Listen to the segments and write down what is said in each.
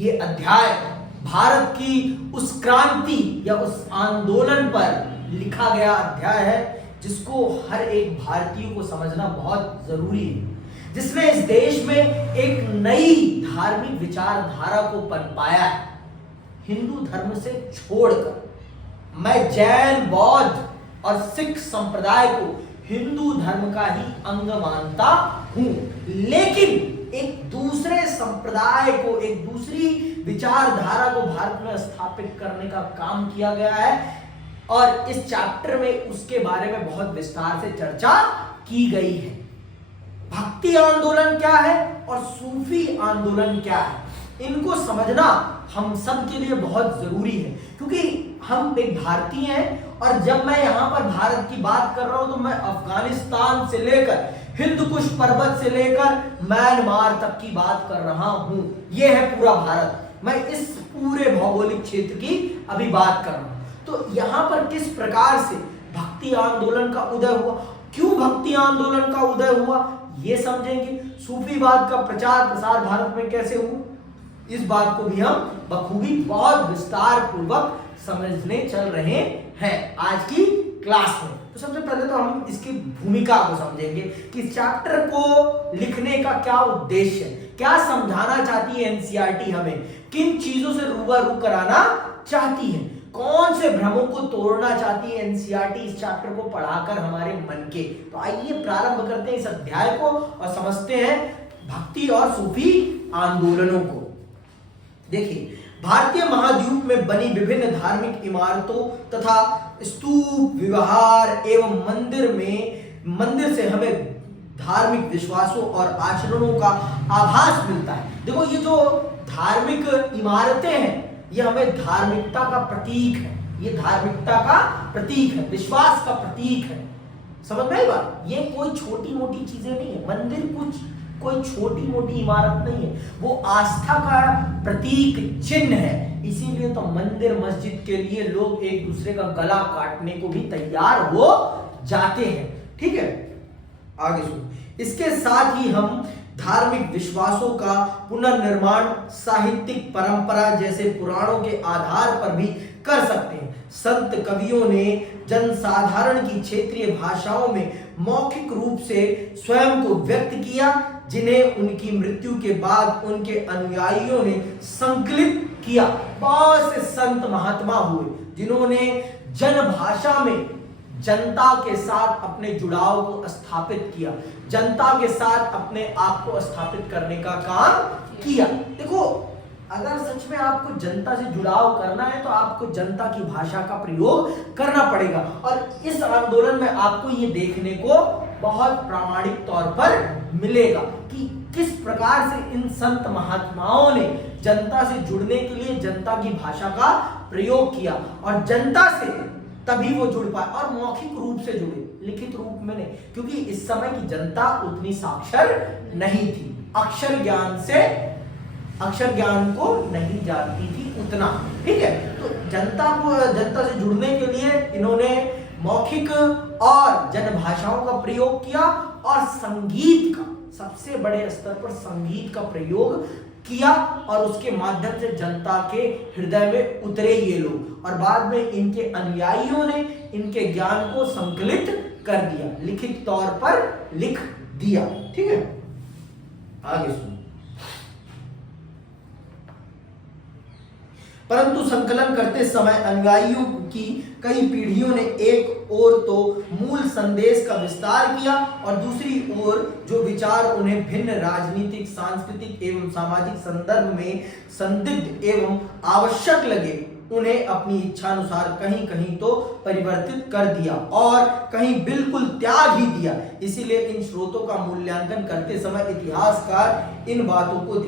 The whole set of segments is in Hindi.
ये अध्याय भारत की उस क्रांति या उस आंदोलन पर लिखा गया अध्याय है जिसको हर एक भारतीय को समझना बहुत जरूरी है, जिसने इस देश में एक नई धार्मिक विचारधारा को पनपाया है। हिंदू धर्म से छोड़कर मैं जैन, बौद्ध और सिख संप्रदाय को हिंदू धर्म का ही अंग मानता हूं, लेकिन एक दूसरे संप्रदाय को, एक दूसरी विचारधारा को भारत में स्थापित करने का काम किया गया है और इस चैप्टर में उसके बारे में बहुत विस्तार से चर्चा की गई है। भक्ति आंदोलन क्या है और सूफी आंदोलन क्या है, इनको समझना हम सब के लिए बहुत जरूरी है, क्योंकि हम एक भारतीय हैं और जब मैं यहां पर भारत की बात कर रहा हूं तो मैं अफगानिस्तान से लेकर हिंद कुश पर्वत से लेकर म्यांमार तक की बात कर रहा हूं। यह है पूरा भारत, मैं इस पूरे भौगोलिक क्षेत्र की अभी बात कर रहा हूं। तो यहां पर किस प्रकार से भक्ति आंदोलन का उदय हुआ, क्यों भक्ति आंदोलन का उदय हुआ, यह समझेंगे। सूफीवाद का प्रचार प्रसार भारत में कैसे हुआ, इस बात को भी हम बखूबी बहुत विस्तार पूर्वक समझने चल रहे हैं आज की क्लास में। तो सबसे पहले तो हम इसकी भूमिका को समझेंगे कि चैप्टर को लिखने का क्या उद्देश्य है, क्या समझाना चाहती है एनसीईआरटी, हमें किन चीजों से रूबरू कराना चाहती है, कौन से भ्रमों को तोड़ना चाहती है एनसीईआरटी इस चैप्टर को पढ़ाकर हमारे मन के। तो आइए प्रारंभ करते हैं इस अध्याय को और समझते हैं भक्ति और सूफी आंदोलनों को। देखिए, भारतीय महाद्वीप में बनी विभिन्न धार्मिक इमारतों तथा स्तूप, विहार एवं मंदिर से हमें धार्मिक विश्वासों और आचरणों का आभास मिलता है। देखो, ये जो धार्मिक इमारतें हैं ये हमें धार्मिकता का प्रतीक है, ये धार्मिकता का प्रतीक है, विश्वास का प्रतीक है। समझ में आई बात, ये कोई छोटी मोटी चीजें नहीं है। मंदिर कोई छोटी मोटी इमारत नहीं है, वो आस्था का प्रतीक चिन्ह है। इसीलिए तो मंदिर मस्जिद के लिए लोग एक दूसरे का गला काटने को भी तैयार हो जाते हैं। ठीक है, आगे सुनो। इसके साथ ही हम धार्मिक विश्वासों का पुनर्निर्माण साहित्यिक परंपरा जैसे पुराणों के आधार पर भी कर सकते हैं। संत कवियों ने जनसाधारण की क्षेत्रीय भाषाओं में मौखिक रूप से स्वयं को व्यक्त किया, जिन्हें उनकी मृत्यु के बाद उनके अनुयायियों ने संकलित किया। बहुत से संत महात्मा हुए जिन्होंने जनभाषा में जनता के साथ अपने जुड़ाव को स्थापित किया, जनता के साथ अपने आप को स्थापित करने का काम किया। देखो, अगर सच में आपको जनता से जुड़ाव करना है तो आपको जनता की भाषा का प्रयोग करना पड़ेगा। और इस आंदोलन में आपको ये देखने को बहुत प्रामाणिक तौर पर मिलेगा कि किस प्रकार से इन संत महात्माओं ने जनता से जुड़ने के लिए जनता की भाषा का प्रयोग किया और जनता से तभी वो जुड़ पाए, और मौखिक रूप से जुड़े, लिखित रूप में नहीं, क्योंकि इस समय की जनता उतनी साक्षर नहीं थी, अक्षर ज्ञान को नहीं जानती थी उतना। ठीक है, तो जनता से जुड़ने के लिए इन्होंने मौखिक और जनभाषाओं का प्रयोग किया और संगीत का, सबसे बड़े स्तर पर संगीत का प्रयोग किया और उसके माध्यम से जनता के हृदय में उतरे ये लोग, और बाद में इनके अनुयायियों ने इनके ज्ञान को संकलित कर दिया, लिखित तौर पर लिख दिया। ठीक है, आगे सुनो। परंतु संकलन करते समय अनुयायियों की कई पीढ़ियों ने एक ओर तो मूल संदेश का विस्तार किया और दूसरी ओर जो विचार उन्हें भिन्न राजनीतिक, सांस्कृतिक एवं सामाजिक संदर्भ में संदिग्ध एवं आवश्यक लगे, उन्हें अपनी इच्छानुसार कहीं कहीं तो परिवर्तित कर दिया और कहीं बिल्कुल त्याग ही दिया। इसीलिए इन स्रोतों का मूल्यांकन करते समय इतिहासकार इन बातों को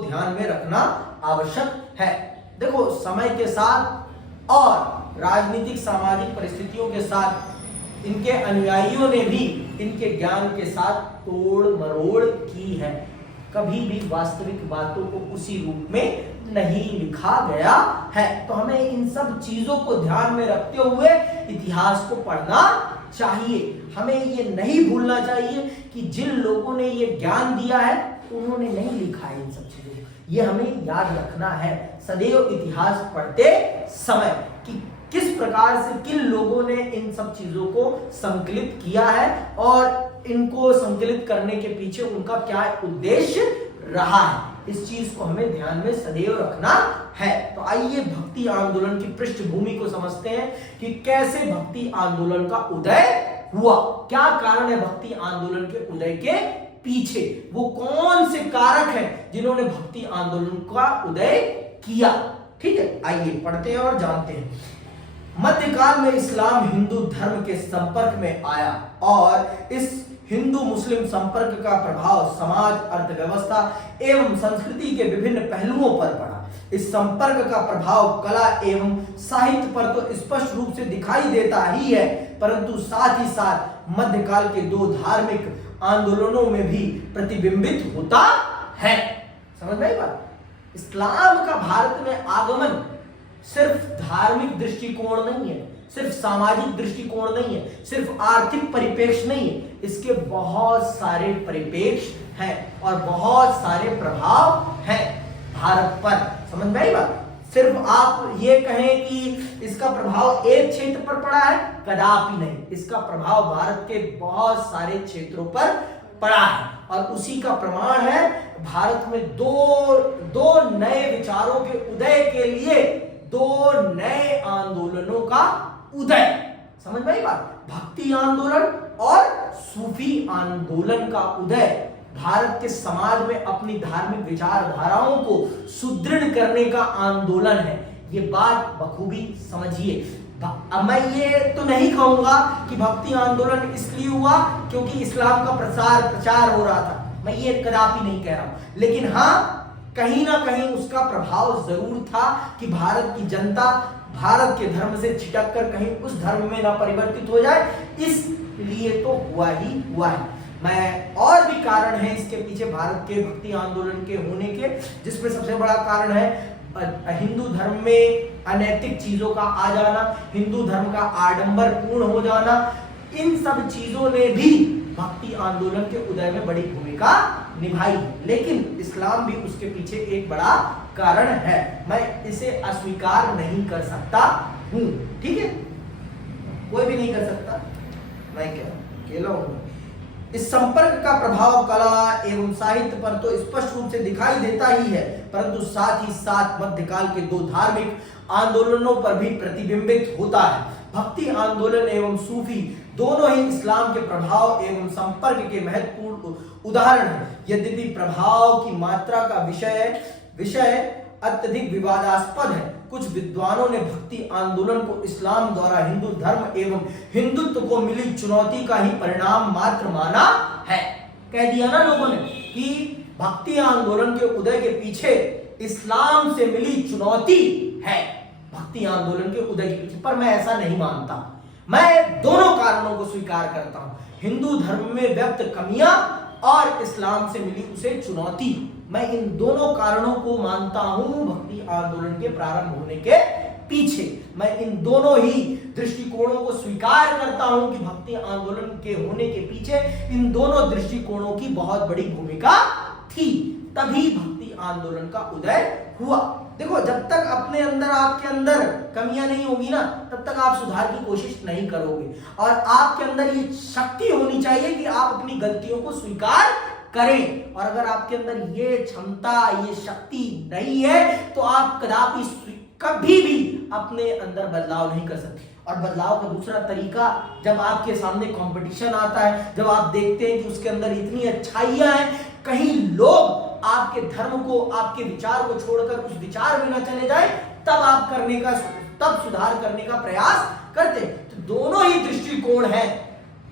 ध्यान में रखना आवश्यक है। देखो, समय के साथ और राजनीतिक सामाजिक परिस्थितियों के साथ इनके अनुयायियों ने भी इनके ज्ञान के साथ तोड़ मरोड़ की है। कभी भी वास्तविक बातों को उसी रूप में नहीं लिखा गया है। तो हमें इन सब चीजों को ध्यान में रखते हुए इतिहास को पढ़ना चाहिए। हमें ये नहीं भूलना चाहिए कि जिन लोगों ने ये ज्ञान दिया है उन्होंने नहीं लिखा है इन सब चीजों को, ये हमें याद रखना है सदैव इतिहास पढ़ते समय कि किस प्रकार से किन लोगों ने इन सब चीजों को संकलित किया है और इनको संकलित करने के पीछे उनका क्या उद्देश्य रहा है। इस चीज को हमें ध्यान में सदैव रखना है। तो आइए भक्ति आंदोलन की पृष्ठभूमि को समझते हैं कि कैसे भक्ति आंदोलन का उदय हुआ, क्या कारण है भक्ति आंदोलन के उदय के पीछे, वो कौन से कारक हैं जिन्होंने भक्ति आंदोलन का उदय किया। ठीक है, आइए पढ़ते हैं और जानते हैं। मध्यकाल में इस्लाम हिंदू धर्म के संपर्क में आया और इस हिंदू मुस्लिम संपर्क का प्रभाव समाज, अर्थव्यवस्था एवं संस्कृति के विभिन्न पहलुओं पर पड़ा। इस संपर्क का प्रभाव कला एवं साहित्य पर तो स्पष्ट रूप से दिखाई देता ही है, परंतु साथ ही साथ मध्यकाल के दो धार्मिक आंदोलनों में भी प्रतिबिंबित होता है। समझ में आई बात? इस्लाम का भारत में आगमन सिर्फ धार्मिक दृष्टिकोण नहीं है, सिर्फ सामाजिक दृष्टिकोण नहीं है, सिर्फ आर्थिक परिप्रेक्ष्य नहीं है, इसके बहुत सारे परिप्रेक्ष्य हैं और बहुत सारे प्रभाव हैं भारत पर। समझ में आई बात? सिर्फ आप ये कहें कि इसका प्रभाव एक क्षेत्र पर पड़ा है, कदापि नहीं, इसका प्रभाव भारत के बहुत सारे क्षेत्रों पर पड़ा है और उसी का प्रमाण है भारत में दो नए विचारों के उदय के लिए दो नए आंदोलनों का उदय। समझ में आई बात? भक्ति आंदोलन और सूफी आंदोलन का उदय भारत के समाज में अपनी धार्मिक विचारधाराओं को सुदृढ़ करने का आंदोलन है। ये बात बखूबी समझिए। अब मैं ये तो नहीं कहूंगा कि भक्ति आंदोलन इसलिए हुआ क्योंकि इस्लाम का प्रचार हो रहा था, मैं ये कदापि नहीं कह रहा हूं, लेकिन हाँ कहीं ना कहीं उसका प्रभाव जरूर था कि भारत की जनता भारत के धर्म से छिटक कर कहीं उस धर्म में ना परिवर्तित हो जाए, इसलिए तो हुआ ही हुआ है। मैं और भी कारण है इसके पीछे भारत के भक्ति आंदोलन के होने के, जिसमें सबसे बड़ा कारण है हिंदू धर्म में अनैतिक चीजों का आ जाना, हिंदू धर्म का आडंबर पूर्ण हो जाना। इन सब चीजों ने भी भक्ति आंदोलन के उदय में बड़ी भूमिका निभाई, लेकिन इस्लाम भी उसके पीछे एक बड़ा कारण है, मैं इसे अस्वीकार नहीं कर सकता हूं। ठीक है, कोई भी नहीं कर सकता, मैं क्या अकेला हूं। इस संपर्क का प्रभाव कला एवं साहित्य पर तो स्पष्ट रूप से दिखाई देता ही है, परंतु साथ ही साथ मध्यकाल के दो धार्मिक आंदोलनों पर भी प्रतिबिंबित होता है। भक्ति आंदोलन एवं सूफी दोनों ही इस्लाम के प्रभाव एवं संपर्क के महत्वपूर्ण उदाहरण हैं। यद्यपि प्रभाव की मात्रा का विषय अत्यधिक विवादास्पद है, कुछ विद्वानों ने भक्ति आंदोलन को इस्लाम द्वारा हिंदू धर्म एवं हिंदुत्व को मिली चुनौती का ही परिणाम मात्र माना है। कह दिया ना लोगों ने कि भक्ति आंदोलन के उदय के पीछे इस्लाम से मिली चुनौती है, भक्ति आंदोलन के उदय के पीछे, पर मैं ऐसा नहीं मानता। मैं दोनों कारणों को स्वीकार करता हूं, हिंदू धर्म में व्यक्त कमियां और इस्लाम से मिली उसे चुनौती। मैं इन दोनों कारणों को मानता हूं भक्ति आंदोलन के प्रारंभ होने के पीछे। मैं इन दोनों ही दृष्टिकोणों को स्वीकार करता हूं कि भक्ति आंदोलन के होने के पीछे इन दोनों दृष्टिकोणों की बहुत बड़ी भूमिका थी, तभी भक्ति आंदोलन का उदय हुआ। देखो, जब तक अपने अंदर आपके अंदर कमियां नहीं होगी ना, तब तक आप सुधार की कोशिश नहीं करोगे और आपके अंदर ये शक्ति होनी चाहिए कि आप अपनी गलतियों को स्वीकार करें। और अगर आपके अंदर ये क्षमता, ये शक्ति नहीं है तो आप कभी भी अपने अंदर बदलाव नहीं कर सकते। और बदलाव का दूसरा तरीका, जब आपके सामने कंपटीशन आता है, जब आप देखते हैं कि उसके अंदर इतनी अच्छाइयां हैं, कहीं लोग आपके धर्म को, आपके विचार को छोड़कर उस विचार में न चले जाए, तब सुधार करने का प्रयास करते। तो दोनों ही दृष्टिकोण हैं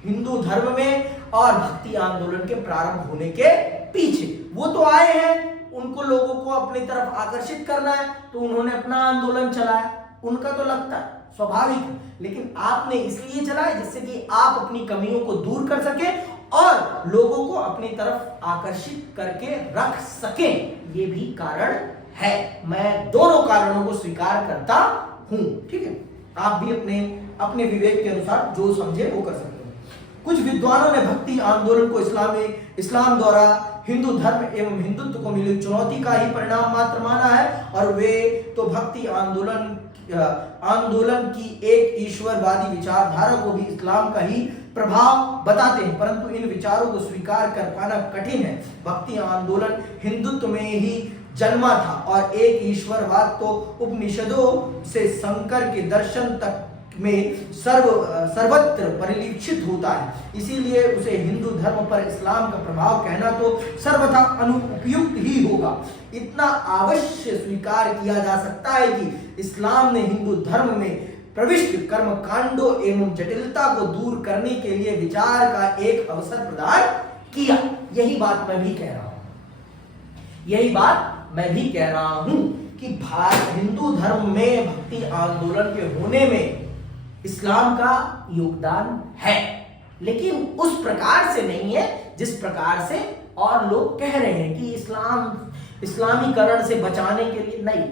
हिंदू धर्म में और भक्ति आंदोलन के प्रारंभ होने के पीछे। वो तो आए हैं, उनको लोगों को अपनी तरफ आकर्षित करना है तो उन्होंने अपना आंदोलन चलाया, उनका तो लगता है स्वाभाविक है, लेकिन आपने इसलिए चलाया जिससे कि आप अपनी कमियों को दूर कर सके और लोगों को अपनी तरफ आकर्षित करके रख सके, ये भी कारण है। मैं दोनों कारणों को स्वीकार करता हूं। ठीक है, आप भी अपने अपने विवेक के अनुसार जो समझे वो कर सकते हैं। कुछ विद्वानों ने भक्ति आंदोलन को इस्लाम द्वारा हिंदू धर्म एवं हिंदुत्व को मिली चुनौती का ही परिणाम मात्र माना है, और वे तो भक्ति आंदोलन की एक ईश्वरवादी विचारधारा को भी इस्लाम का ही प्रभाव बताते हैं, परंतु इन विचारों को स्वीकार कर पाना कठिन है। भक्ति आंदोलन हिंदुत्व में ही जन्मा था और एक ईश्वरवाद तो उपनिषदों से शंकर के दर्शन तक में सर्वत्र परिलक्षित होता है, इसीलिए उसे हिंदू धर्म पर इस्लाम का प्रभाव कहना तो सर्वथा अनुपयुक्त ही होगा। इतना अवश्य स्वीकार किया जा सकता है कि इस्लाम ने हिंदू धर्म में प्रविष्ट कर्म कांडों एवं जटिलता को दूर करने के लिए विचार का एक अवसर प्रदान किया। यही बात मैं भी कह रहा हूं कि हिंदू धर्म में भक्ति आंदोलन के होने में इस्लाम का योगदान है, लेकिन उस प्रकार से नहीं है जिस प्रकार से और लोग कह रहे हैं कि इस्लामीकरण से बचाने के लिए। नहीं,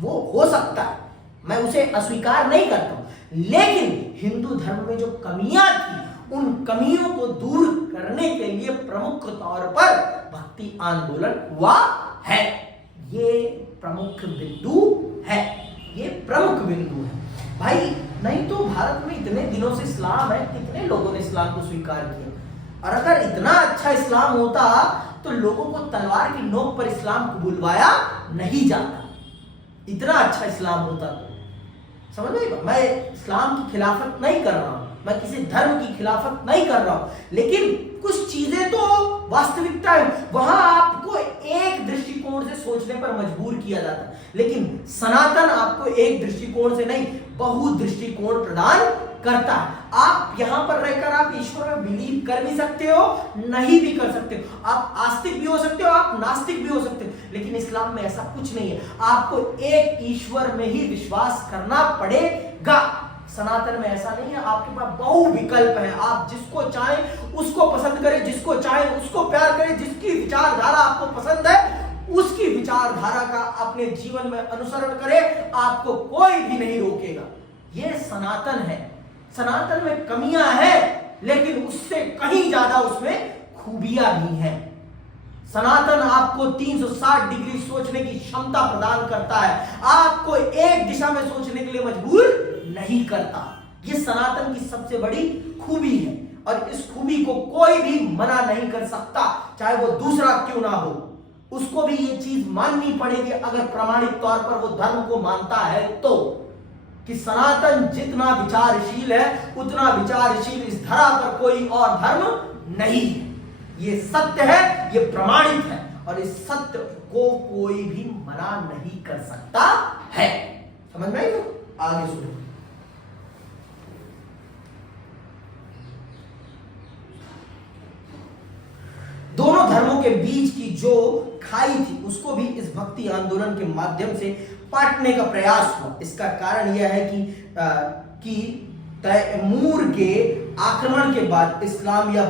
वो हो सकता है, मैं उसे अस्वीकार नहीं करता हूं, लेकिन हिंदू धर्म में जो कमियां थी उन कमियों को दूर करने के लिए प्रमुख तौर पर भक्ति आंदोलन हुआ है। ये प्रमुख बिंदु है भाई। नहीं तो भारत में इतने दिनों से इस्लाम है, कितने लोगों ने इस्लाम को स्वीकार किया, और अगर इतना अच्छा इस्लाम होता तो लोगों को तलवार की नोक पर इस्लाम को बुलवाया नहीं जाता। इतना अच्छा इस्लाम होता तो समझ में, मैं इस्लाम की खिलाफत नहीं कर रहा हूं, मैं किसी धर्म की खिलाफत नहीं कर रहा हूं, लेकिन कुछ चीजें तो वास्तविकता है, वहां आपको एक दृष्टिकोण से सोचने पर मजबूर किया जाता है, लेकिन सनातन आपको एक दृष्टिकोण से नहीं बहु दृष्टिकोण प्रदान करता है। आप यहां पर रहकर आप ईश्वर में बिलीव कर भी सकते हो, नहीं भी कर सकते हो, आप आस्तिक भी हो सकते हो, आप नास्तिक भी हो सकते हो, लेकिन इस्लाम में ऐसा कुछ नहीं है। आपको एक ईश्वर में ही विश्वास करना पड़ेगा। सनातन में ऐसा नहीं है, आपके पास बहु विकल्प है, आप जिसको चाहें उसको पसंद करें, जिसको चाहें उसको प्यार करें, जिसकी विचारधारा आपको पसंद है उसकी विचारधारा का अपने जीवन में अनुसरण करें, आपको कोई भी नहीं रोकेगा। यह सनातन है। सनातन में कमियां हैं, लेकिन उससे कहीं ज्यादा उसमें खूबियां भी हैं। सनातन आपको 360 डिग्री सोचने की क्षमता प्रदान करता है, आपको एक दिशा में सोचने के लिए मजबूर नहीं करता। यह सनातन की सबसे बड़ी खूबी है, और इस खूबी को कोई भी मना नहीं कर सकता, चाहे वो दूसरा क्यों ना हो। उसको भी ये चीज माननी पड़ेगी, अगर प्रामाणिक तौर पर वो धर्म को मानता है तो, कि सनातन जितना विचारशील है उतना विचारशील इस धरा पर कोई और धर्म नहीं है। ये सत्य है, ये प्रमाणित है, और इस सत्य को कोई भी मना नहीं कर सकता है। समझ में आई? आगे सुनो। दोनों धर्मों के बीच की जो खाई थी उसको भी इस भक्ति आंदोलन के माध्यम से पाटने का प्रयास हुआ। इसका कारण यह है कि तैमूर के आक्रमण के बाद इस्लाम या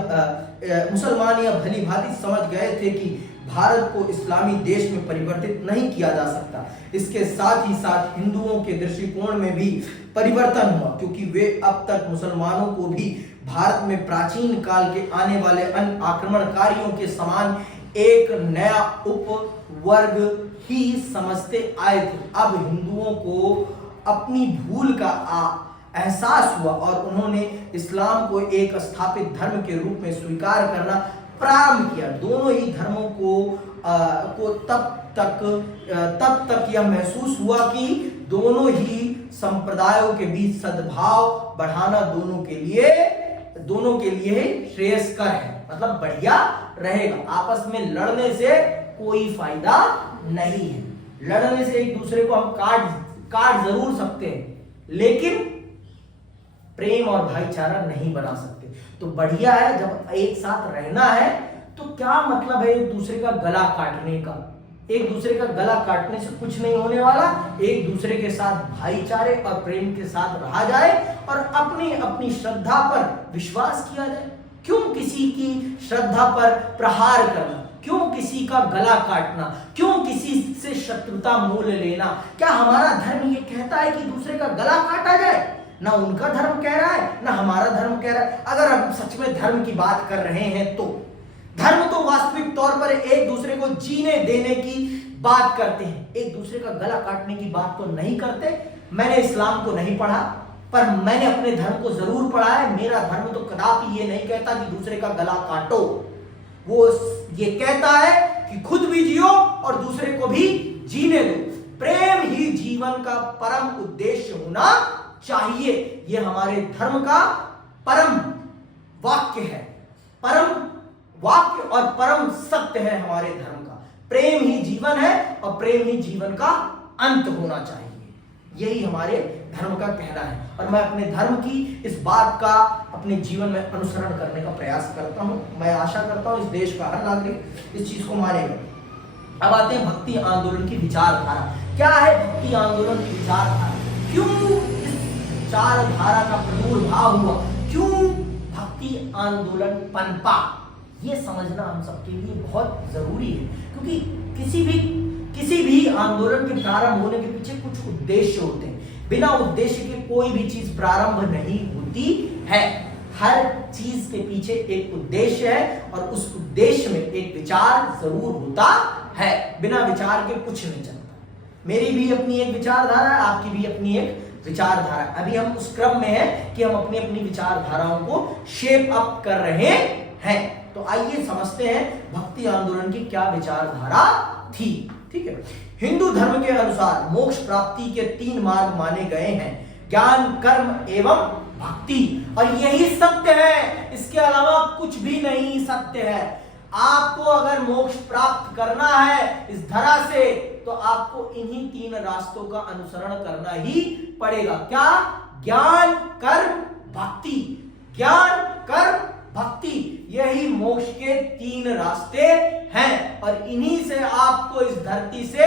मुसलमान या भली भांति समझ गए थे कि भारत को इस्लामी देश में परिवर्तित नहीं किया जा सकता। इसके साथ ही साथ हिंदुओं के दृष्टिकोण में भी परिवर्तन हुआ, क्योंकि वे अब तक मुसलमानों को भी भारत में प्राचीन काल के आने वाले अन्य आक्रमणकारियों के समान एक नया उपवर्ग ही समझते आए थे। अब हिंदुओं को अपनी भूल का एहसास हुआ और उन्होंने इस्लाम को एक स्थापित धर्म के रूप में स्वीकार करना प्रारंभ किया। दोनों ही धर्मों को तब तक यह महसूस हुआ कि दोनों ही संप्रदायों के बीच सद्भाव बढ़ाना दोनों के लिए श्रेयस्कर है, मतलब बढ़िया रहेगा। आपस में लड़ने से कोई फायदा नहीं है। लड़ने से एक दूसरे को हम काट जरूर सकते हैं, लेकिन प्रेम और भाईचारा नहीं बना सकते। तो बढ़िया है, जब एक साथ रहना है तो क्या मतलब है एक दूसरे का गला काटने का। एक दूसरे का गला काटने से कुछ नहीं होने वाला। एक दूसरे के साथ भाईचारे और प्रेम के साथ रहा जाए और अपनी अपनी श्रद्धा पर विश्वास किया जाए। क्यों किसी की श्रद्धा पर प्रहार करना, क्यों किसी का गला काटना, क्यों किसी से शत्रुता मोल लेना। क्या हमारा धर्म ये कहता है कि दूसरे का गला काटा जाए? ना उनका धर्म कह रहा है ना हमारा धर्म कह रहा है। अगर हम सच में धर्म की बात कर रहे हैं तो धर्म तो वास्तविक तौर पर एक दूसरे को जीने देने की बात करते हैं, एक दूसरे का गला काटने की बात तो नहीं करते। मैंने इस्लाम को नहीं पढ़ा, पर मैंने अपने धर्म को जरूर पढ़ा है। मेरा धर्म तो कदापि ये नहीं कहता कि दूसरे का गला काटो, वो ये कहता है कि खुद भी जियो और दूसरे को भी जीने दो। प्रेम ही जीवन का परम उद्देश्य होना चाहिए। यह हमारे धर्म का परम वाक्य है, परम वाक्य और परम सत्य है हमारे धर्म का। प्रेम ही जीवन है और प्रेम ही जीवन का अंत होना चाहिए, यही हमारे धर्म का कहना है। और मैं अपने धर्म की इस बात का अपने जीवन में अनुसरण करने का प्रयास करता हूं। मैं आशा करता हूं इस देश का हर नागरिक इस चीज को मानेगा। अब आते हैं भक्ति आंदोलन की विचारधारा। क्या है भक्ति आंदोलन की विचारधारा? क्यों इस विचारधारा का प्रादुर्भाव हुआ? क्यों भक्ति आंदोलन पनपा? ये समझना हम सबके लिए बहुत जरूरी है, क्योंकि किसी भी आंदोलन के प्रारंभ होने के पीछे कुछ उद्देश्य होते हैं। बिना उद्देश्य के कोई भी चीज प्रारंभ नहीं होती है। हर चीज के पीछे एक उद्देश्य है और उस उद्देश्य में एक विचार जरूर होता है। बिना विचार के कुछ नहीं चलता। मेरी भी अपनी एक विचारधारा है, आपकी भी अपनी एक विचारधारा। अभी हम उस क्रम में हैं कि हम अपनी अपनी विचारधाराओं को शेप अप कर रहे हैं। तो आइए समझते हैं भक्ति आंदोलन की क्या विचारधारा थी। ठीक है, हिंदू धर्म के अनुसार मोक्ष प्राप्ति के 3 मार्ग माने गए हैं, ज्ञान, कर्म एवं भक्ति, और यही सत्य है। इसके अलावा कुछ भी नहीं सत्य है। आपको अगर मोक्ष प्राप्त करना है इस धरा से, तो आपको इन्हीं 3 रास्तों का अनुसरण करना ही पड़ेगा। क्या? ज्ञान, कर्म, भक्ति। ज्ञान, कर्म, भक्ति, यही मोक्ष के 3 रास्ते हैं और इन्हीं से आपको इस धरती से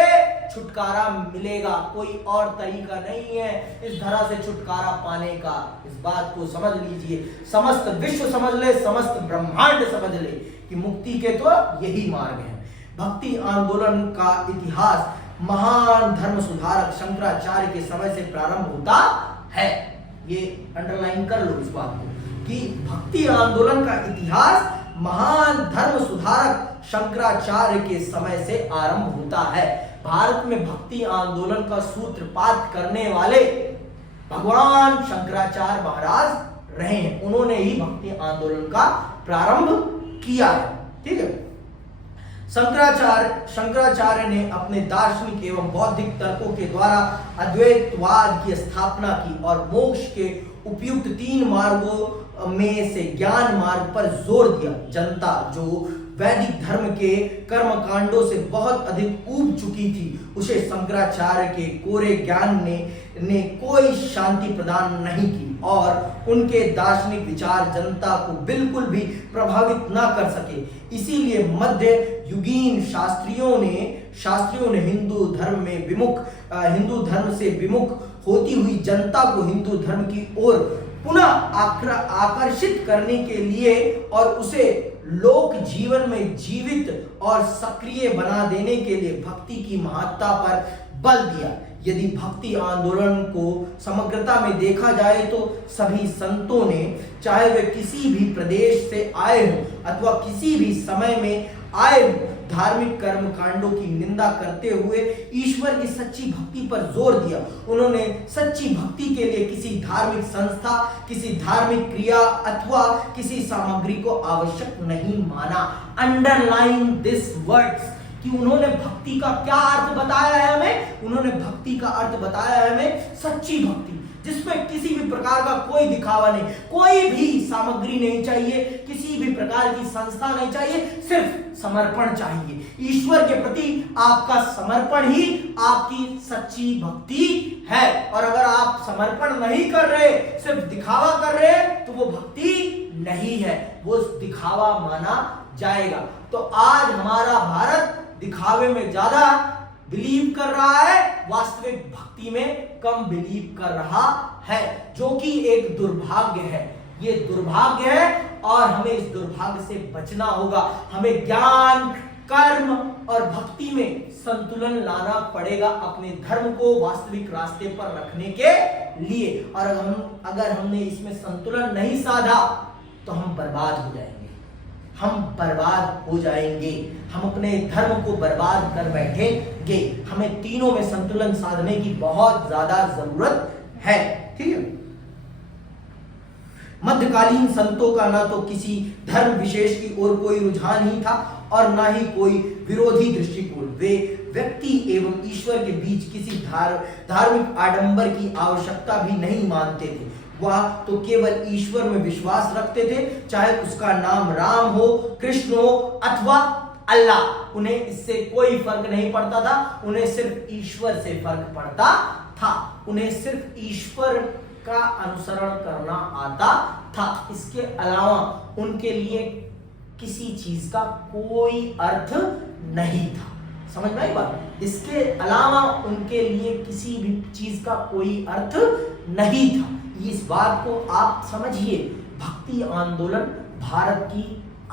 छुटकारा मिलेगा। कोई और तरीका नहीं है इस धरा से छुटकारा पाने का। इस बात को समझ लीजिए, समस्त विश्व समझ ले, समस्त ब्रह्मांड समझ ले कि मुक्ति के तो यही मार्ग है। भक्ति आंदोलन का इतिहास महान धर्म सुधारक शंकराचार्य के समय से प्रारंभ होता है। ये अंडरलाइन कर लो इस बात को कि भक्ति आंदोलन का इतिहास महान धर्म सुधारक शंकराचार्य के समय से आरंभ होता है। भारत में भक्ति आंदोलन का सूत्रपात करने वाले भगवान शंकराचार्य महाराज रहे हैं। उन्होंने ही भक्ति आंदोलन का प्रारंभ किया है। ठीक है, शंकराचार्य ने अपने दार्शनिक एवं बौद्धिक तर्कों के द्वारा अद्वैतवाद की स्थापना की और मोक्ष के उपयुक्त 3 मार्गों में से ज्ञान मार्ग पर जोर दिया। जनता जो वैदिक धर्म के कर्म कांडों से बहुत अधिक ऊब चुकी थी, उसे शंकराचार्य के कोरे ज्ञान ने कोई शांति प्रदान नहीं की और उनके दार्शनिक विचार जनता को बिल्कुल भी प्रभावित ना कर सके। इसीलिए मध्य युगीन शास्त्रियों ने हिंदू धर्म से विमुख होती हुई जनता को हिंदू धर्म की ओर पुनः आकर्षित करने के लिए और उसे लोक जीवन में जीवित और सक्रिय बना देने के लिए भक्ति की महत्ता पर बल दिया। यदि भक्ति आंदोलन को समग्रता में देखा जाए तो सभी संतों ने, चाहे वे किसी भी प्रदेश से आए हों अथवा किसी भी समय में आए हों, धार्मिक कर्म कांडों की निंदा करते हुए ईश्वर की सच्ची भक्ति पर जोर दिया। उन्होंने सच्ची भक्ति के लिए किसी धार्मिक संस्था, किसी धार्मिक क्रिया अथवा किसी सामग्री को आवश्यक नहीं माना। अंडरलाइन दिस वर्ड्स कि उन्होंने भक्ति का क्या अर्थ बताया है हमें। उन्होंने भक्ति का अर्थ बताया है हमें सच्ची भक्ति, जिसमें किसी भी प्रकार का कोई दिखावा नहीं, कोई भी सामग्री नहीं चाहिए, किसी भी प्रकार की संस्था नहीं चाहिए, सिर्फ समर्पण चाहिए। ईश्वर के प्रति आपका समर्पण ही आपकी सच्ची भक्ति है। और अगर आप समर्पण नहीं कर रहे, सिर्फ दिखावा कर रहे, तो वो भक्ति नहीं है, वो दिखावा माना जाएगा। तो आज हमारा भारत दिखावे में ज्यादा बिलीव कर रहा है, वास्तविक भक्ति में कम बिलीव कर रहा है, जो कि एक दुर्भाग्य है। ये दुर्भाग्य है और हमें इस दुर्भाग्य से बचना होगा। हमें ज्ञान, कर्म और भक्ति में संतुलन लाना पड़ेगा अपने धर्म को वास्तविक रास्ते पर रखने के लिए, और अगर हमने इसमें संतुलन नहीं साधा तो हम बर्बाद हो जाएंगे, हम बर्बाद हो जाएंगे, हम अपने धर्म को बर्बाद कर बैठेंगे। हमें तीनों में संतुलन साधने की बहुत ज्यादा जरूरत है। ठीक है। मध्यकालीन संतों का ना तो किसी धर्म विशेष की ओर कोई रुझान ही था और ना ही कोई विरोधी दृष्टिकोण। वे व्यक्ति एवं ईश्वर के बीच किसी धार्मिक आडंबर की आवश्यकता भी नहीं मानते थे। वह तो केवल ईश्वर में विश्वास रखते थे, चाहे उसका नाम राम हो, कृष्ण हो अथवा अल्लाह। उन्हें इससे कोई फर्क नहीं पड़ता था, उन्हें सिर्फ ईश्वर से फर्क पड़ता था, उन्हें सिर्फ ईश्वर का अनुसरण करना आता था। इसके अलावा उनके लिए किसी चीज का कोई अर्थ नहीं था। समझ में आई बात? इसके अलावा उनके लिए किसी भी चीज का कोई अर्थ नहीं था। इस बात को आप समझिए। भक्ति आंदोलन भारत की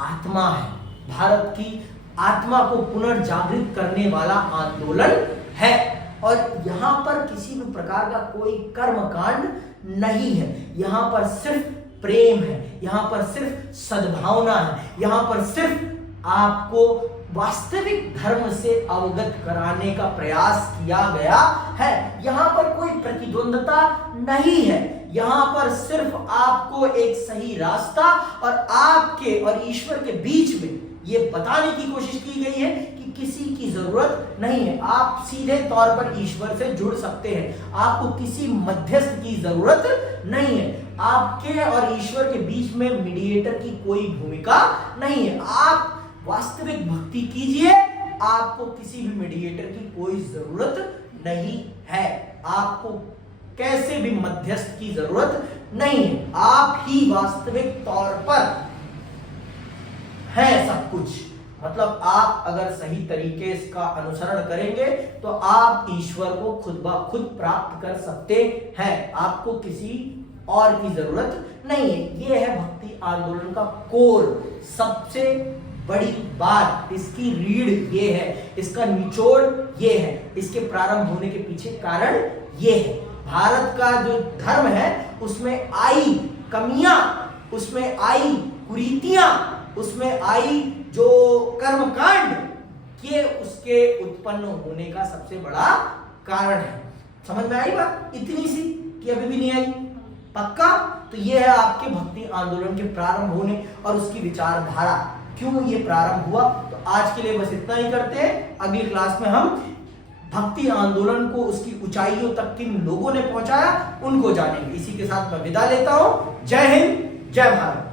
आत्मा है, भारत की आत्मा को पुनर्जागृत करने वाला आंदोलन है। और यहाँ पर किसी भी प्रकार का कोई कर्मकांड नहीं है, यहाँ पर सिर्फ प्रेम है, यहाँ पर सिर्फ सद्भावना है, यहाँ पर सिर्फ आपको वास्तविक धर्म से अवगत कराने का प्रयास किया गया है। यहाँ पर कोई प्रतिद्वंदता नहीं है, यहाँ पर सिर्फ आपको एक सही रास्ता और आपके और ईश्वर के बीच में ये बताने की कोशिश की गई है कि किसी की जरूरत नहीं है, आप सीधे तौर पर ईश्वर से जुड़ सकते हैं, आपको किसी मध्यस्थ की जरूरत नहीं है, आपके और ईश्वर के बीच में मीडिएटर की कोई भूमिका नहीं है। आप वास्तविक भक्ति कीजिए, आपको किसी भी मीडिएटर की कोई जरूरत नहीं है, आपको कैसे भी मध्यस्थ की जरूरत नहीं है, आप ही वास्तविक तौर पर है सब कुछ। मतलब आप अगर सही तरीके का अनुसरण करेंगे तो आप ईश्वर को खुद ब खुद प्राप्त कर सकते हैं, आपको किसी और की जरूरत नहीं है। ये है भक्ति आंदोलन का कोर, सबसे बड़ी बात, इसकी रीढ़ ये है, इसका निचोड़ ये है, इसके प्रारंभ होने के पीछे कारण ये है। भारत का जो धर्म है उसमें आई कमियां, उसमें आई कुरीतियां, उसमें आई जो कर्मकांड, ये उसके उत्पन्न होने का सबसे बड़ा कारण है। समझ में आई बात? इतनी सी कि अभी भी नहीं आई? पक्का? तो ये है आपके भक्ति आंदोलन के प्रारंभ होने और उसकी विचारधारा, क्यों ये प्रारंभ हुआ। तो आज के लिए बस इतना ही करते हैं। अगली क्लास में हम भक्ति आंदोलन को उसकी ऊंचाइयों तक किन लोगों ने पहुंचाया उनको जानेंगे। इसी के साथ मैं विदा लेता हूं। जय हिंद, जय भारत।